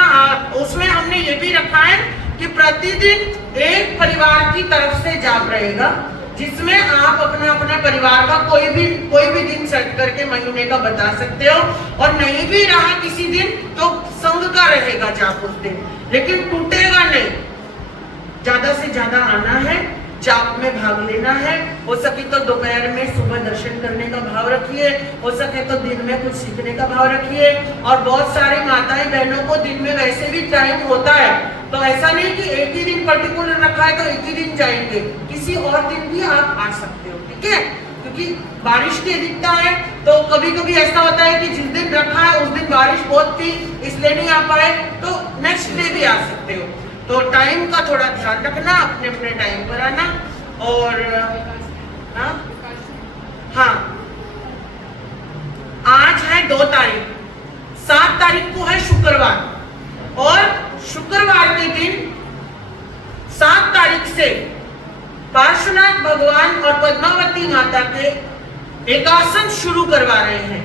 उसमें हमने ये भी रखा है कि प्रतिदिन एक परिवार की तरफ से जाप रहेगा, जिसमें आप अपना परिवार का कोई भी दिन सेट करके महीने का बता सकते हो, और नहीं भी रहा किसी दिन तो संघ का रहेगा जाप उस दिन, लेकिन टूटेगा नहीं। ज्यादा से ज्यादा आना है, जाप में भाग लेना है। हो सके तो दोपहर में सुबह दर्शन करने का भाव रखिए, हो सके तो दिन में कुछ सीखने का भाव रखिए। और बहुत सारे माताएं बहनों को दिन में वैसे भी टाइम होता है, तो ऐसा नहीं कि एक ही दिन पर्टिकुलर रखा है तो एक ही दिन जाएंगे, किसी और दिन भी आप आ सकते हो। ठीक है, क्योंकि बारिश की अधिकता है तो कभी कभी ऐसा होता है कि जिस दिन रखा है उस दिन बारिश बहुत थी इसलिए नहीं आ पाए, तो नेक्स्ट डे भी आ सकते हो। तो टाइम का थोड़ा ध्यान रखना, अपने टाइम पर आना। और हाँ, आज है 2 तारीख, 7 तारीख को है शुक्रवार, और शुक्रवार के दिन 7 तारीख से पार्श्वनाथ भगवान और पद्मावती माता के एकासन शुरू करवा रहे हैं।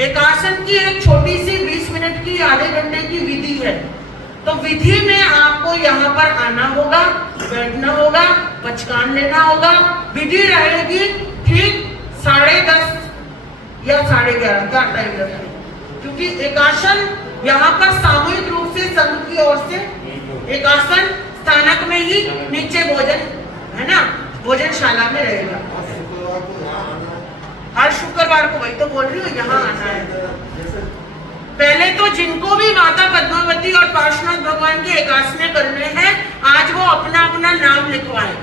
एकासन की एक छोटी सी 20 मिनट की, आधे घंटे की विधि है। तो विधि में आपको यहाँ पर आना होगा, बैठना होगा, पचकान लेना होगा। विधि रहेगी ठीक 10:30 या 11:30 का टाइम रखें, क्योंकि एकासन यहाँ पर सामूहिक रूप से संघ की ओर से एकासन स्थानक में ही नीचे भोजन, है ना, भोजनशाला में रहेगा। हर शुक्रवार को, वही तो बोल रही हूँ, यहाँ आना है। पहले तो जिनको भी माता पद्मावती और पार्श्वनाथ भगवान के एकासने करने हैं, आज वो अपना नाम लिखवाएं।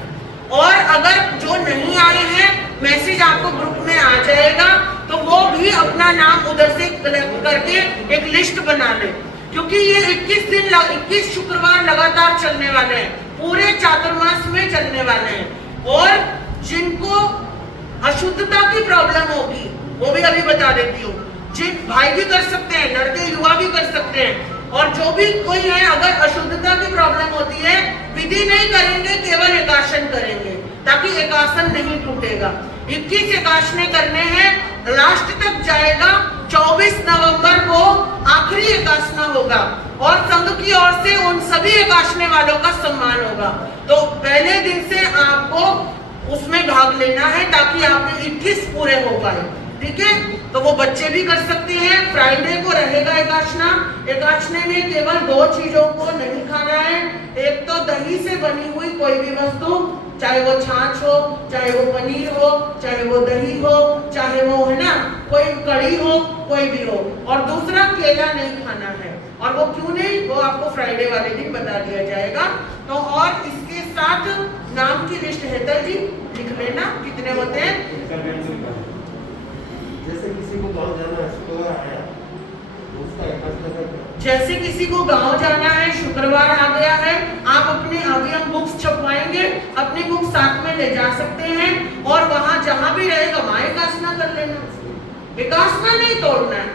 और अगर जो नहीं आए हैं, मैसेज आपको ग्रुप में आ जाएगा, तो वो भी अपना नाम उधर से कलेक्ट करके एक लिस्ट बना ले, क्योंकि ये 21 शुक्रवार लगातार चलने वाले हैं, पूरे चातुर्मास में चलने वाले हैं। और जिनको अशुद्धता की प्रॉब्लम होगी वो भी अभी बता देती हूँ, जिन भाई भी कर सकते हैं, लड़के युवा भी कर सकते हैं। और जो भी कोई है, अगर अशुद्धता की प्रॉब्लम होती है, विधि नहीं करेंगे, केवल एकासन करेंगे, ताकि एकासन नहीं टूटेगा। 21 एकासने करने हैं, लास्ट तक जाएगा। 24 नवंबर को आखिरी एकासना होगा और संघ की ओर से उन सभी एकासने वालों का सम्मान होगा। तो पहले दिन से आपको उसमें भाग लेना है, ताकि आपके 21 पूरे हो पाए। ठीक है, तो वो बच्चे भी कर सकते हैं, फ्राइडे को रहेगा एकादशना। एकादशने में केवल 2 चीजों को नहीं खाना है। एक तो दही से बनी हुई कोई भी वस्तु, चाहे वो छाछ हो, चाहे वो पनीर हो, चाहे वो दही हो, चाहे वो है ना कोई कड़ी हो, कोई भी हो। और दूसरा केला नहीं खाना है। और वो क्यों नहीं, वो आपको फ्राइडे वाले दिन बता दिया जाएगा। तो और इसके साथ नाम की लिस्ट हेतल जी लिख लेना कितने होते हैं। जैसे किसी को गांव जाना है, शुक्रवार आया तो उसका एकादशना जैसे किसी को गांव जाना है, शुक्रवार आ गया है, आप अपने अभी हम बुक्स छपवाएंगे, अपनी बुक साथ में ले जा सकते हैं और वहां जहां भी रहेगा वहां एकादशना कर लेना। एकादशना नहीं तोड़ना है,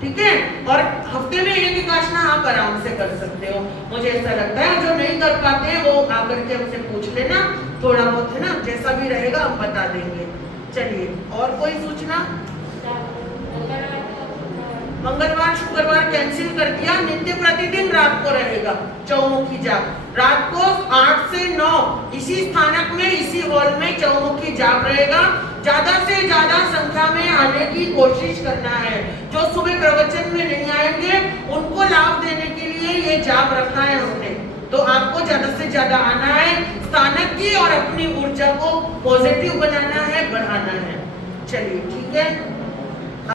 ठीक है। और हफ्ते में एक एकादशना आप आराम से कर सकते हो, मुझे ऐसा लगता है। जो नहीं कर पाते हैं वो आकर के हमसे पूछ लेना, थोड़ा बहुत है ना, जैसा भी रहेगा हम बता देंगे। चलिए, और कोई सूचना। मंगलवार शुक्रवार कैंसिल कर दिया, नित्य प्रतिदिन रात को रहेगा चौमुखी जाप। रात को 8 से 9 इसी स्थानक में, इसी हॉल में चौमुखी जाप रहेगा। ज्यादा से ज्यादा संख्या में आने की कोशिश करना है। जो सुबह प्रवचन में नहीं आएंगे उनको लाभ देने के लिए ये जाप रखा है हमने। तो आपको ज्यादा से ज्यादा आना है, स्थानक की और अपनी ऊर्जा को पॉजिटिव बनाना है, बढ़ाना है। चलिए ठीक है।